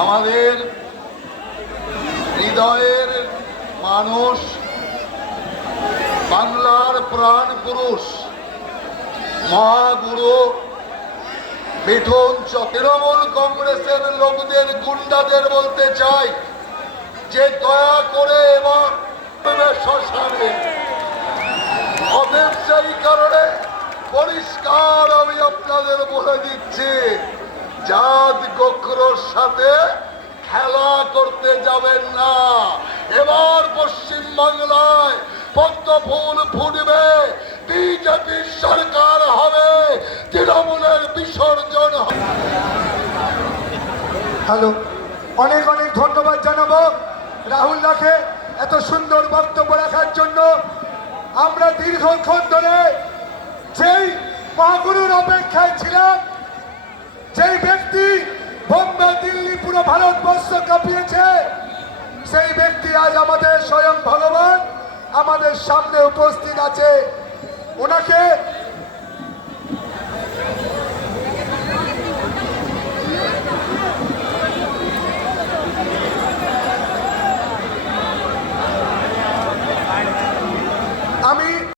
আমাদের হৃদয়ের মানুষ, বাংলার প্রাণ পুরুষ, মহাগুরু মিঠুন তৃণমূল কংগ্রেসের লোকদের, গুন্ডাদের বলতে চাই যে দয়া করে এবার শ্মশানে। অতএব সেই কারণে পরিষ্কার আমি আপনাদের বলে দিচ্ছি, জাত গোখরোর সাথে খেলা করতে যাবেন না। এবার পশ্চিম বাংলায় পদ্ম ফুল ফুটবে, বিজেপি সরকার হবে, তৃণমূলের বিসর্জন হবে। হ্যালো, অনেক অনেক ধন্যবাদ জানাবো রাহুল দাকে এত সুন্দর বক্তব্য রাখার জন্য। আমরা দীর্ঘক্ষণ ধরে যেই মহাগুরুর অপেক্ষায় ছিলাম, যেই ব্যক্তি বোম্বে, দিল্লি, পুরো ভারতবর্ষ কাঁপিয়েছে, সেই ব্যক্তি আজ আমাদের স্বয়ং ভগবান আমাদের সামনে উপস্থিত আছে। ওনাকে